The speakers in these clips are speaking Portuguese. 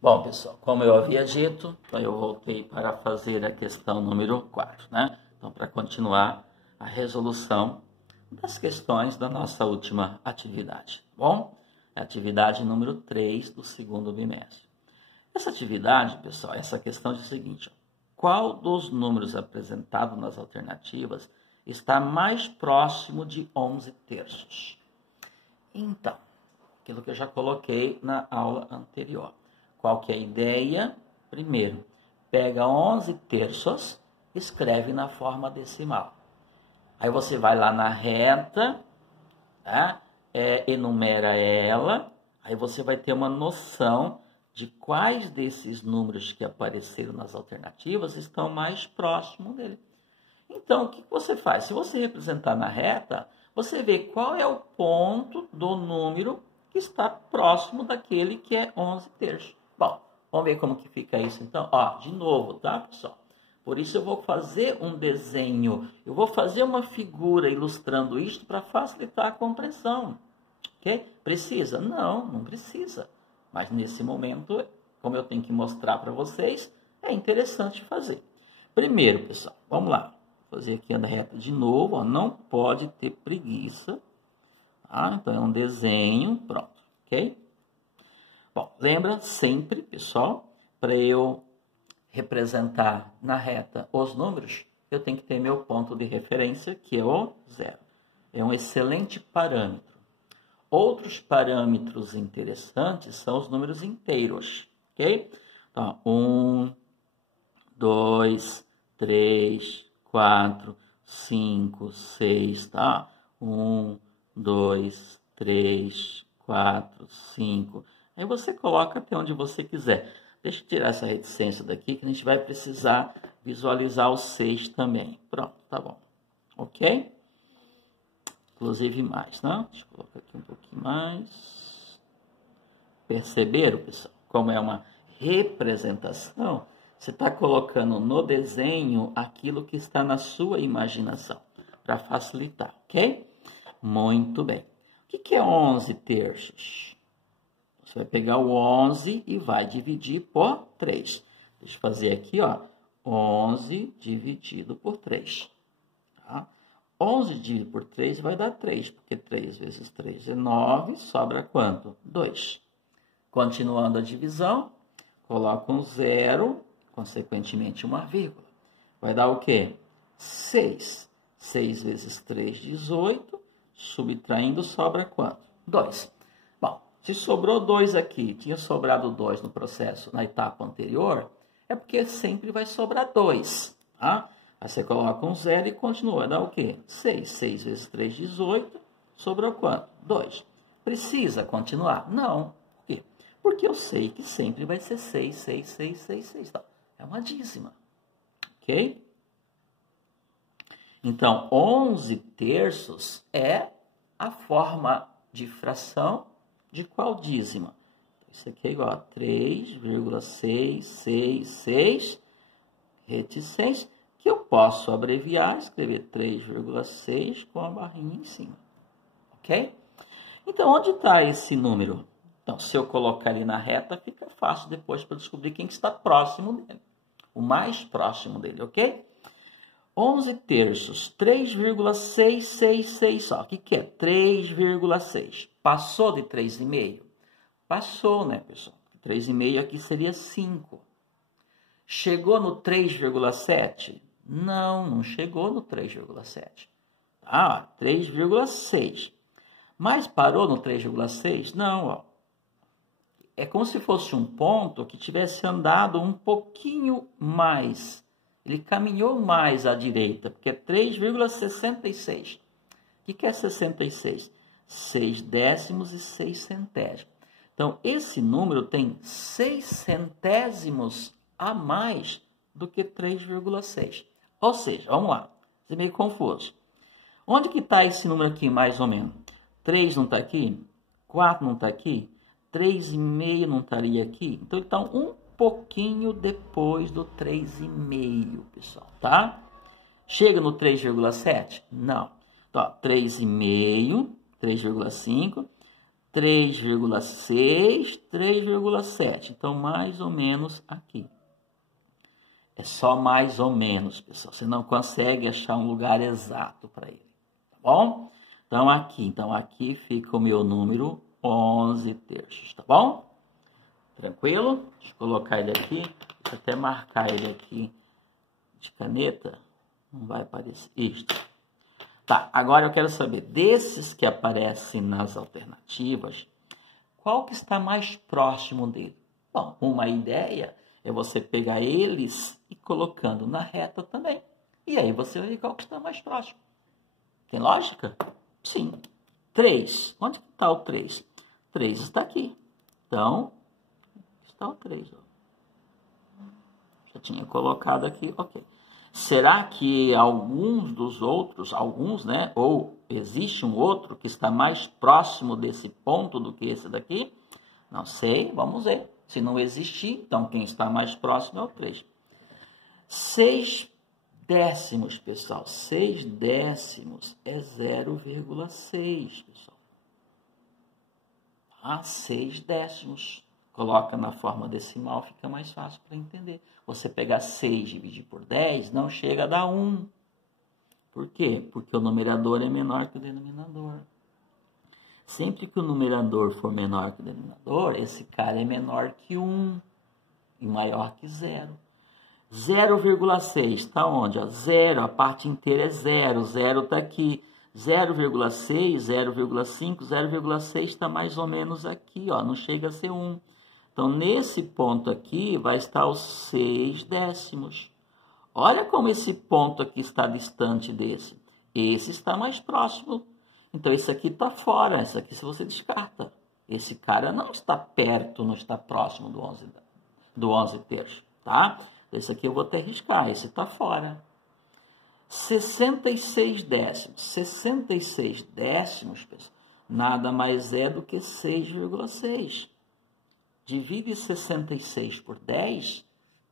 Bom, pessoal, como eu havia dito, então eu voltei para fazer a questão número 4, né? Então, para continuar a resolução das questões da nossa última atividade, tá bom? Atividade número 3 do segundo bimestre. Essa atividade, pessoal, essa questão diz o seguinte: qual dos números apresentados nas alternativas está mais próximo de 11 terços? Então, aquilo que eu já coloquei na aula anterior. Qual que é a ideia? Primeiro, pega 11 terços, escreve na forma decimal. Aí você vai lá na reta, tá? Enumera ela, aí você vai ter uma noção de quais desses números que apareceram nas alternativas estão mais próximos dele. Então, o que você faz? Se você representar na reta, você vê qual é o ponto do número que está próximo daquele que é 11 terços. Bom, vamos ver como que fica isso então. Ó, de novo, tá, pessoal? Por isso eu vou fazer um desenho, eu vou fazer uma figura ilustrando isto para facilitar a compreensão. Ok? Precisa? Não, não precisa. Mas nesse momento, como eu tenho que mostrar para vocês, é interessante fazer. Primeiro, pessoal, vamos lá. Vou fazer aqui a reta de novo, ó, não pode ter preguiça. Tá? Então é um desenho, pronto, ok? Bom, lembra sempre, pessoal, para eu representar na reta os números, eu tenho que ter meu ponto de referência, que é o zero. É um excelente parâmetro. Outros parâmetros interessantes são os números inteiros, ok? Então, 1, 2, 3, 4, 5, 6, tá? 1, 2, 3, 4, 5. Aí você coloca até onde você quiser. Deixa eu tirar essa reticência daqui, que a gente vai precisar visualizar o 6 também. Pronto, tá bom. Ok? Inclusive mais, né? Deixa eu colocar aqui um pouquinho mais. Perceberam, pessoal? Como é uma representação, você está colocando no desenho aquilo que está na sua imaginação, para facilitar, ok? Muito bem. O que é 11 terços? Você vai pegar o 11 e vai dividir por 3. Deixa eu fazer aqui, ó, 11 dividido por 3. Tá? 11 dividido por 3 vai dar 3, porque 3 vezes 3 é 9, sobra quanto? 2. Continuando a divisão, coloca um 0, consequentemente uma vírgula. Vai dar o quê? 6. 6 vezes 3, 18. Subtraindo, sobra quanto? 2. Bom, se sobrou 2 aqui, tinha sobrado 2 no processo, na etapa anterior, é porque sempre vai sobrar 2, tá? Aí você coloca um 0 e continua. Vai dar o quê? 6. 6 vezes 3, 18. Sobrou quanto? 2. Precisa continuar? Não. Por quê? Porque eu sei que sempre vai ser 6, 6, 6, 6, 6. Tá? É uma dízima. Ok? Então, 11 terços é a forma de fração de qual dízima? Isso aqui é igual a 3,666, reticência, que eu posso abreviar, escrever 3,6 com a barrinha em cima. Ok? Então, onde está esse número? Então, se eu colocar ele na reta, fica fácil depois para descobrir quem que está próximo dele. O mais próximo dele, ok? 11 terços, 3,666 só. O que é? 3,6. Passou de 3,5? Passou, né, pessoal? 3,5 aqui seria 5. Chegou no 3,7? Não, não chegou no 3,7. Ah, 3,6. Mas parou no 3,6? Não, ó. É como se fosse um ponto que tivesse andado um pouquinho mais. Ele caminhou mais à direita, porque é 3,66. O que é 66? 6 décimos e 6 centésimos. Então, esse número tem 6 centésimos a mais do que 3,6. Ou seja, vamos lá, você é meio confuso. Onde que está esse número aqui, mais ou menos? 3 não está aqui? 4 não está aqui? 3,5 não estaria aqui? Então, ele está um pouquinho depois do 3,5, pessoal, tá? Chega no 3,7? Não. Então, 3,5, 3,5, 3,6, 3,7. Então, mais ou menos aqui. É só mais ou menos, pessoal. Você não consegue achar um lugar exato para ele. Tá bom? Então, aqui fica o meu número 11 terços. Tá bom? Tranquilo? Deixa eu colocar ele aqui. Deixa eu até marcar ele aqui de caneta. Não vai aparecer. Isto. Tá, agora eu quero saber, desses que aparecem nas alternativas, qual que está mais próximo dele? Bom, uma ideia é você pegar eles e colocando na reta também. E aí você vai ver qual que está mais próximo. Tem lógica? Sim. 3. Onde que está o 3? 3 está aqui. Então, está o 3. Ó. Já tinha colocado aqui, ok. Será que alguns dos outros, né? Ou existe um outro que está mais próximo desse ponto do que esse daqui? Não sei, vamos ver. Se não existir, então quem está mais próximo é o 3. 6 décimos, pessoal. 6 décimos é 0,6, pessoal. Ah, 6 décimos. Coloca na forma decimal, fica mais fácil para entender. Você pegar 6 e dividir por 10, não chega a dar 1. Por quê? Porque o numerador é menor que o denominador. Sempre que o numerador for menor que o denominador, esse cara é menor que 1 e maior que 0. 0,6 está onde? 0, a parte inteira é 0. 0 está aqui. 0,6, 0,5, 0,6 está mais ou menos aqui, ó, não chega a ser 1. Então, nesse ponto aqui, vai estar os 6 décimos. Olha como esse ponto aqui está distante desse. Esse está mais próximo. Então, esse aqui está fora. Esse aqui você descarta. Esse cara não está perto, não está próximo do 11 terços, tá? Esse aqui eu vou até riscar. Esse está fora. 66 décimos. 66 décimos, pessoal, nada mais é do que 6,6. Divide 66 por 10.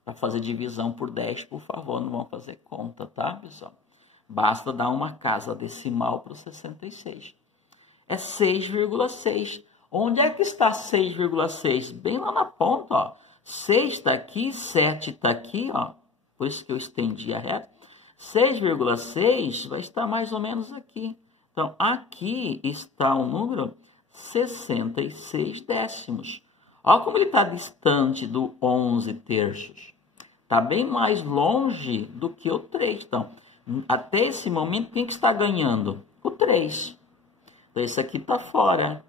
Para fazer divisão por 10, por favor, não vão fazer conta, tá, pessoal? Basta dar uma casa decimal para o 66. É 6,6. Onde é que está 6,6? Bem lá na ponta, ó. 6 está aqui, 7 está aqui, ó. Por isso que eu estendi a reta. 6,6 vai estar mais ou menos aqui. Então, aqui está o número 66 décimos. Olha como ele está distante do 11 terços. Está bem mais longe do que o 3. Então, até esse momento, quem que está ganhando? O 3. Então, esse aqui está fora.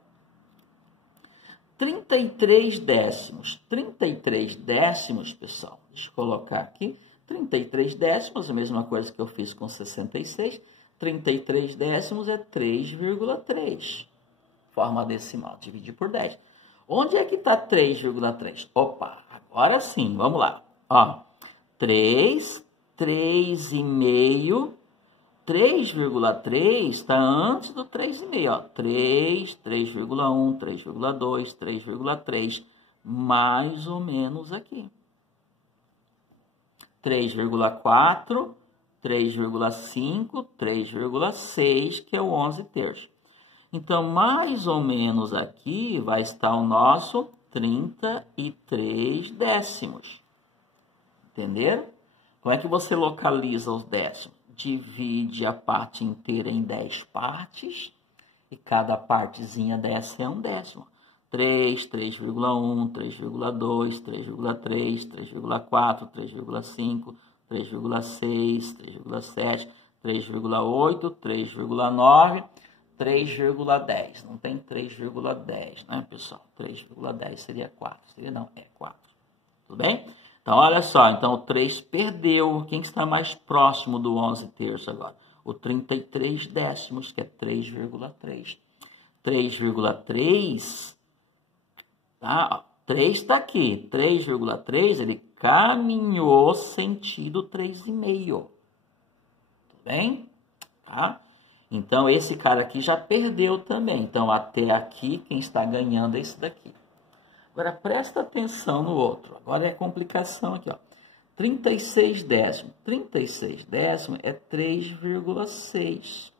33 décimos. 33 décimos, pessoal. Deixa eu colocar aqui. 33 décimos, a mesma coisa que eu fiz com 66. 33 décimos é 3,3. Forma decimal. Dividir por 10. Onde é que está 3,3? Opa, agora sim, vamos lá. Ó, 3, 3,5, 3,3 está antes do 3,5. Ó, 3, 3,1, 3,2, 3,3, mais ou menos aqui. 3,4, 3,5, 3,6, que é o 11 terços. Então, mais ou menos aqui vai estar o nosso 33 décimos. Entenderam? Como é que você localiza os décimos? Divide a parte inteira em 10 partes e cada partezinha dessa é um décimo. 3, 3,1, 3,2, 3,3, 3,4, 3,5, 3,6, 3,7, 3,8, 3,9... 3,10. Não tem 3,10, né, pessoal? 3,10 seria 4. Seria não, é 4. Tudo bem? Então, olha só. Então, o 3 perdeu. Quem está mais próximo do 11 terços agora? O 33 décimos, que é 3,3. 3,3, tá? 3 está aqui. 3,3, ele caminhou sentido 3,5. Tudo bem? Tá? Então, esse cara aqui já perdeu também. Então, até aqui, quem está ganhando é esse daqui. Agora, presta atenção no outro. Agora é a complicação aqui, ó. 36 décimos. 36 décimos é 3,6.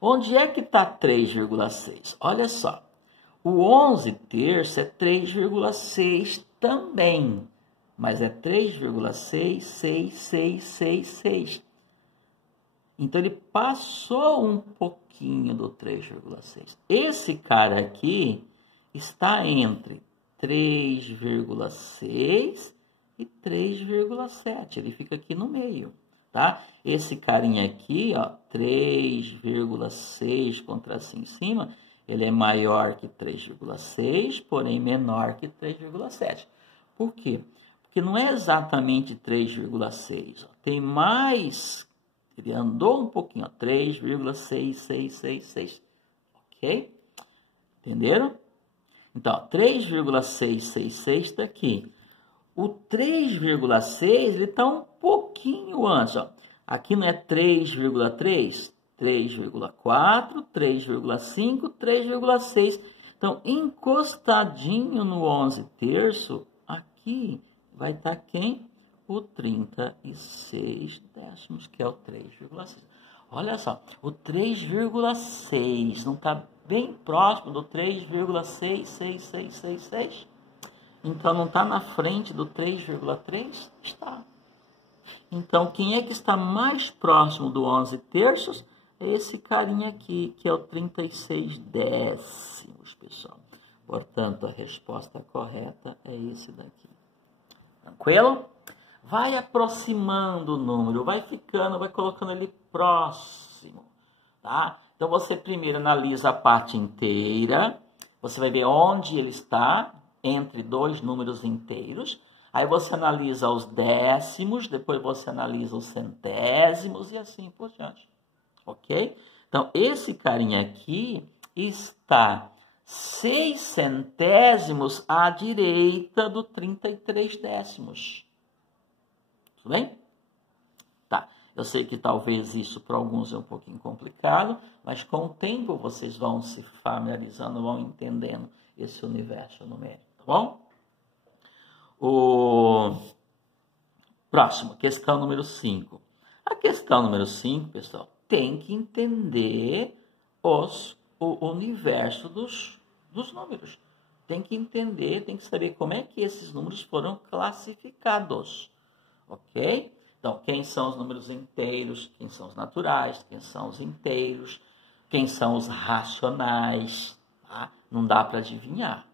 Onde é que está 3,6? Olha só, o 11 terço é 3,6 também, mas é 3,66666. Então, ele passou um pouquinho do 3,6. Esse cara aqui está entre 3,6 e 3,7. Ele fica aqui no meio, tá? Esse carinha aqui, ó, 3,6 com tracinho em cima, ele é maior que 3,6, porém menor que 3,7. Por quê? Porque não é exatamente 3,6. Tem mais, ele andou um pouquinho, 3,6666. Ok? Entenderam? Então, 3,666 está aqui. O 3,6 ele está um pouquinho antes. Ó. Aqui não é 3,3, 3,4, 3,5, 3,6. Então, encostadinho no 11 terço, aqui vai estar quem? O 36 décimos, que é o 3,6. Olha só, o 3,6 não está bem próximo do 3,66666? Então, não está na frente do 3,3? Está. Então, quem é que está mais próximo do 11 terços? É esse carinha aqui, que é o 36 décimos, pessoal. Portanto, a resposta correta é esse daqui. Tranquilo? Vai aproximando o número, vai ficando, vai colocando ele próximo, tá? Então, você primeiro analisa a parte inteira, você vai ver onde ele está, entre dois números inteiros. Aí você analisa os décimos, depois você analisa os centésimos e assim por diante. Ok? Então, esse carinha aqui está 6 centésimos à direita do 33 décimos. Tudo bem? Tá. Eu sei que talvez isso para alguns é um pouquinho complicado, mas com o tempo vocês vão se familiarizando, vão entendendo esse universo numérico, tá bom? O próximo, questão número 5. A questão número 5, pessoal, tem que entender o universo dos números. Tem que entender, tem que saber como é que esses números foram classificados. Ok? Então, quem são os números inteiros, quem são os naturais, quem são os inteiros, quem são os racionais, tá? Não dá para adivinhar,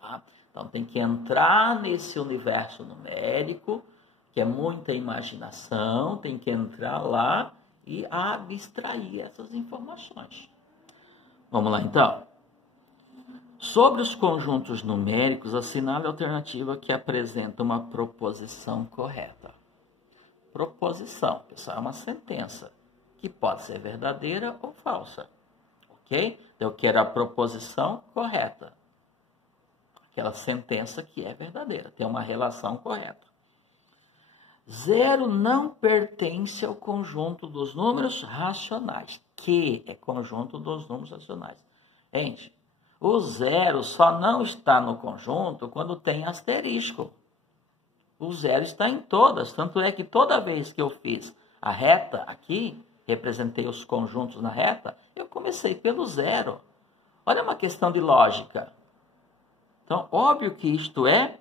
tá? Então, tem que entrar nesse universo numérico, que é muita imaginação, tem que entrar lá e abstrair essas informações. Vamos lá, então. Sobre os conjuntos numéricos, assinale a alternativa que apresenta uma proposição correta. Proposição, pessoal, é uma sentença que pode ser verdadeira ou falsa. Ok? Eu quero a proposição correta. Aquela sentença que é verdadeira, tem uma relação correta. 0 não pertence ao conjunto dos números racionais, que é conjunto dos números racionais. Gente, o 0 só não está no conjunto quando tem asterisco. O 0 está em todas, tanto é que toda vez que eu fiz a reta aqui, representei os conjuntos na reta, eu comecei pelo 0. Olha uma questão de lógica. Então, óbvio que isto é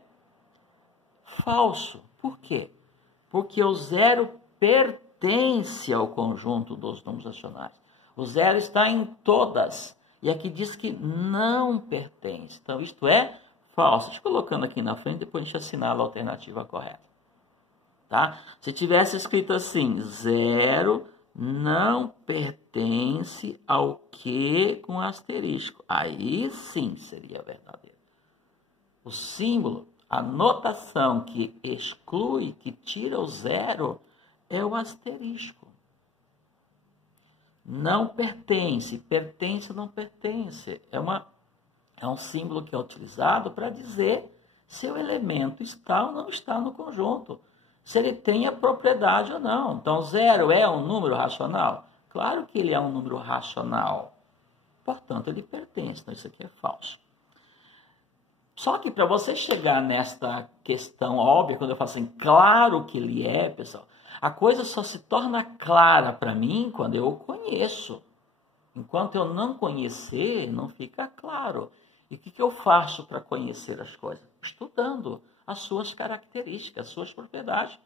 falso. Por quê? Porque o 0 pertence ao conjunto dos números racionais. O 0 está em todas. E aqui diz que não pertence. Então, isto é falso. Estou colocando aqui na frente, depois a gente assinala a alternativa correta. Tá? Se tivesse escrito assim, 0 não pertence ao que com asterisco. Aí sim seria verdadeiro. O símbolo, a notação que exclui, que tira o 0, é o asterisco. Não pertence, pertence ou não pertence. É um símbolo que é utilizado para dizer se o elemento está ou não está no conjunto. Se ele tem a propriedade ou não. Então, 0 é um número racional? Claro que ele é um número racional. Portanto, ele pertence. Então, isso aqui é falso. Só que para você chegar nesta questão óbvia, quando eu falo assim, claro que ele é, pessoal, a coisa só se torna clara para mim quando eu o conheço. Enquanto eu não conhecer, não fica claro. E o que eu faço para conhecer as coisas? Estudando as suas características, as suas propriedades.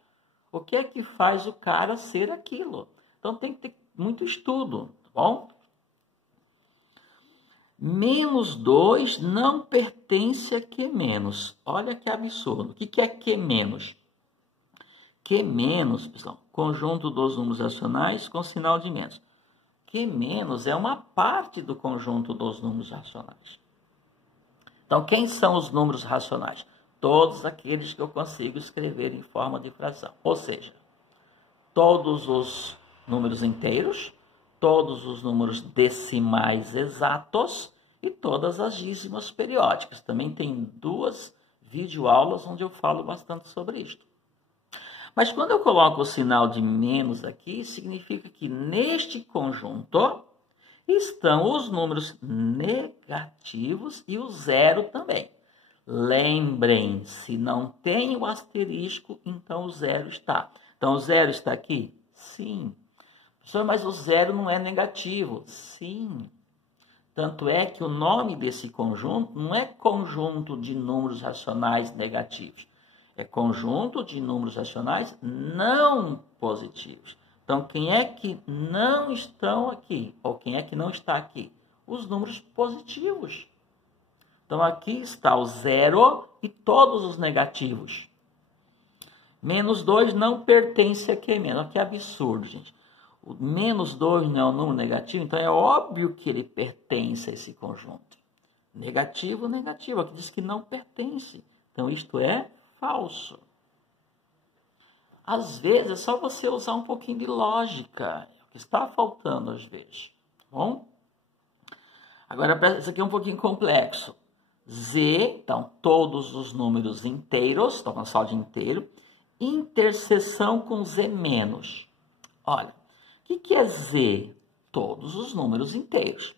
O que é que faz o cara ser aquilo? Então tem que ter muito estudo, tá bom? Menos 2 não pertence a Q menos. Olha que absurdo. O que é Q menos? Q menos, pessoal, conjunto dos números racionais com sinal de menos. Q menos é uma parte do conjunto dos números racionais. Então, quem são os números racionais? Todos aqueles que eu consigo escrever em forma de fração. Ou seja, todos os números inteiros, todos os números decimais exatos e todas as dízimas periódicas. Também tem 2 videoaulas onde eu falo bastante sobre isto. Mas quando eu coloco o sinal de menos aqui, significa que neste conjunto estão os números negativos e o zero também. Lembrem, se não tem o asterisco, então o zero está. Então o zero está aqui? Sim. Professor, mas o zero não é negativo? Sim. Tanto é que o nome desse conjunto não é conjunto de números racionais negativos. É conjunto de números racionais não positivos. Então, quem é que não estão aqui? Ou quem é que não está aqui? Os números positivos. Então, aqui está o zero e todos os negativos. Menos 2 não pertence a Q menos. Olha que absurdo, gente. O menos 2 não é um número negativo, então é óbvio que ele pertence a esse conjunto. Negativo, negativo. Aqui diz que não pertence. Então, isto é falso. Às vezes, é só você usar um pouquinho de lógica. É o que está faltando às vezes. Tá bom? Agora, isso aqui é um pouquinho complexo. Z, então, todos os números inteiros, estou falando só de inteiro. Interseção com Z menos. Olha, o que é Z? Todos os números inteiros.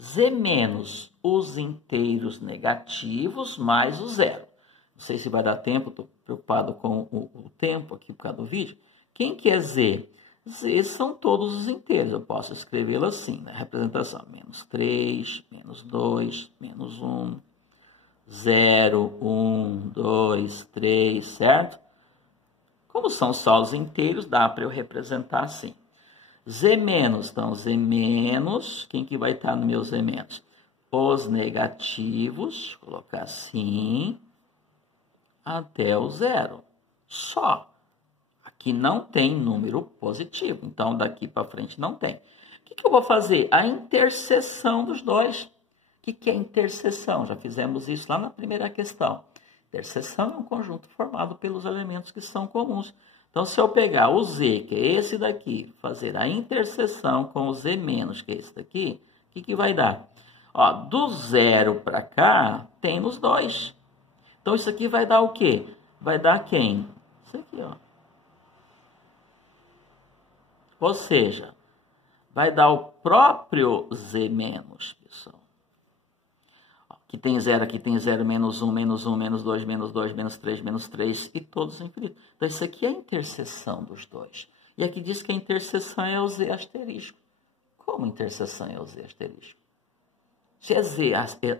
Z menos os inteiros negativos mais o zero. Não sei se vai dar tempo, estou preocupado com o tempo aqui por causa do vídeo. Quem que é Z? Z são todos os inteiros. Eu posso escrevê-lo assim, na representação. Menos 3, menos 2, menos 1, 0, 1, 2, 3, certo? Como são só os inteiros, dá para eu representar assim. Z menos, então Z menos, quem que vai estar no meu Z menos? Os negativos, vou colocar assim, até o zero. Só. Aqui não tem número positivo, então daqui para frente não tem. O que eu vou fazer? A interseção dos dois. O que é interseção? Já fizemos isso lá na primeira questão. Interseção é um conjunto formado pelos elementos que são comuns. Então, se eu pegar o Z, que é esse daqui, fazer a interseção com o Z menos, que é esse daqui, o que vai dar? Ó, do zero para cá, tem nos dois. Então, isso aqui vai dar o quê? Vai dar quem? Isso aqui, ó. Ou seja, vai dar o próprio Z menos, pessoal. Aqui tem zero, menos 1, menos 1, menos 2, menos 2, menos 3, menos 3 e todos infinitos. Então, isso aqui é a interseção dos dois. E aqui diz que a interseção é o Z asterisco. Como interseção é o Z asterisco? Se é Z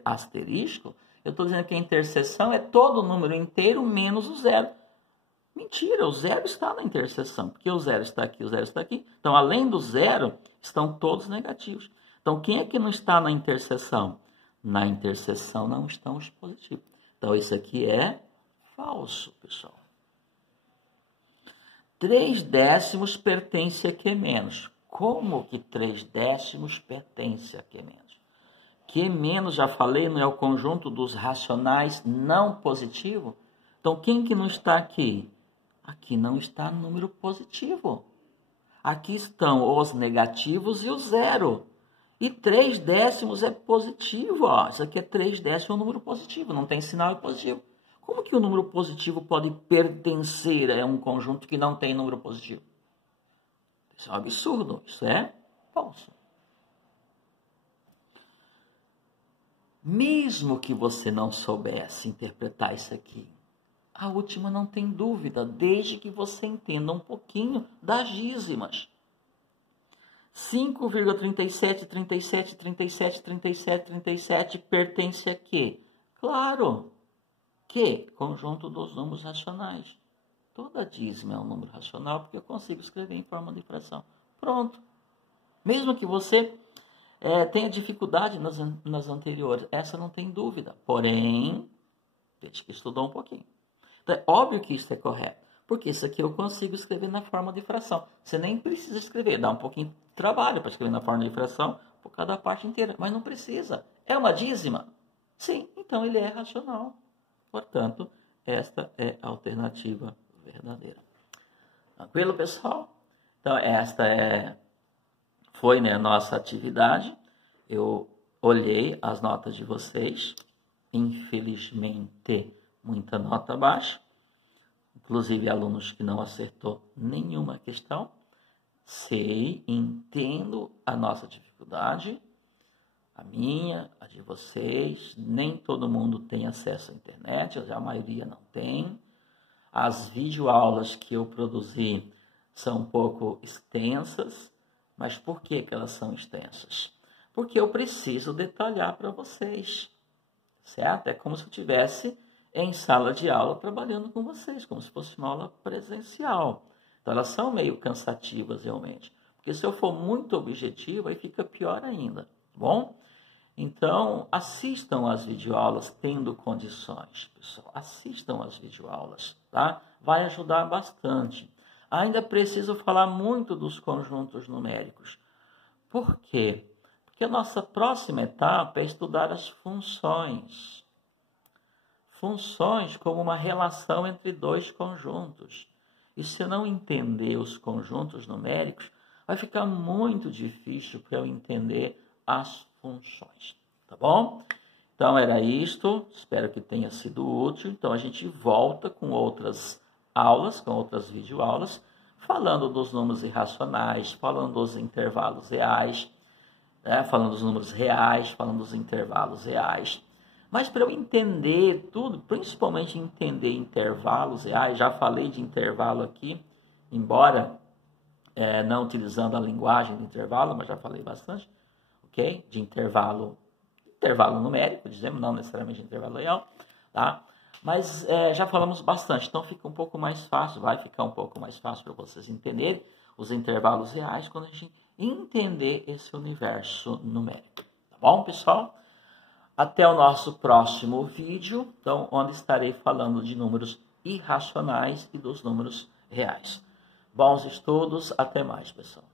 asterisco, eu estou dizendo que a interseção é todo número inteiro menos o zero. Mentira, o zero está na interseção, porque o zero está aqui, o zero está aqui. Então, além do zero, estão todos negativos. Então, quem é que não está na interseção? Na interseção não estão os positivos. Então, isso aqui é falso, pessoal. 3/10 pertence a Q menos. Como que 3/10 pertence a Q menos? Q menos, já falei, não é o conjunto dos racionais não positivos? Então, quem que não está aqui? Aqui não está número positivo. Aqui estão os negativos e o zero. E 3/10 é positivo, ó. Isso aqui é 3/10, é um número positivo, não tem sinal positivo. Como que o número positivo pode pertencer a um conjunto que não tem número positivo? Isso é um absurdo, isso é falso. Mesmo que você não soubesse interpretar isso aqui, a última não tem dúvida, desde que você entenda um pouquinho das dízimas. 5,37, 37, 37, 37, 37 pertence a quê? Claro que conjunto dos números racionais. Toda dízima é um número racional porque eu consigo escrever em forma de fração. Pronto. Mesmo que você tenha dificuldade nas anteriores, essa não tem dúvida. Porém, desde que estudou um pouquinho. Então, é óbvio que isso é correto. Porque isso aqui eu consigo escrever na forma de fração. Você nem precisa escrever, dá um pouquinho de trabalho para escrever na forma de fração por cada parte inteira. Mas não precisa. É uma dízima? Sim, então ele é racional. Portanto, esta é a alternativa verdadeira. Tranquilo, pessoal? Então, esta foi a nossa atividade. Eu olhei as notas de vocês. Infelizmente, muita nota baixa. Inclusive, alunos que não acertou nenhuma questão. Sei, entendo a nossa dificuldade. A minha, a de vocês. Nem todo mundo tem acesso à internet. A maioria não tem. As videoaulas que eu produzi são um pouco extensas. Mas por que elas são extensas? Porque eu preciso detalhar para vocês. Certo? É como se eu estivesse em sala de aula trabalhando com vocês, como se fosse uma aula presencial. Então, elas são meio cansativas, realmente. Porque se eu for muito objetivo, aí fica pior ainda. Tá bom? Então, assistam às videoaulas tendo condições, pessoal. Assistam às videoaulas, tá? Vai ajudar bastante. Ainda preciso falar muito dos conjuntos numéricos. Por quê? Porque a nossa próxima etapa é estudar as funções. Funções como uma relação entre dois conjuntos. E se eu não entender os conjuntos numéricos, vai ficar muito difícil para eu entender as funções. Tá bom? Então era isto. Espero que tenha sido útil. Então a gente volta com outras aulas, com outras videoaulas, falando dos números irracionais, falando dos intervalos reais, falando dos números reais, falando dos intervalos reais. Mas para eu entender tudo, principalmente entender intervalos reais, já falei de intervalo aqui, embora não utilizando a linguagem de intervalo, mas já falei bastante, ok? De intervalo numérico, dizemos, não necessariamente de intervalo real, tá? Mas já falamos bastante, então fica um pouco mais fácil, vai ficar um pouco mais fácil para vocês entenderem os intervalos reais quando a gente entender esse universo numérico. Tá bom, pessoal? Até o nosso próximo vídeo, então, onde estarei falando de números irracionais e dos números reais. Bons estudos, até mais, pessoal.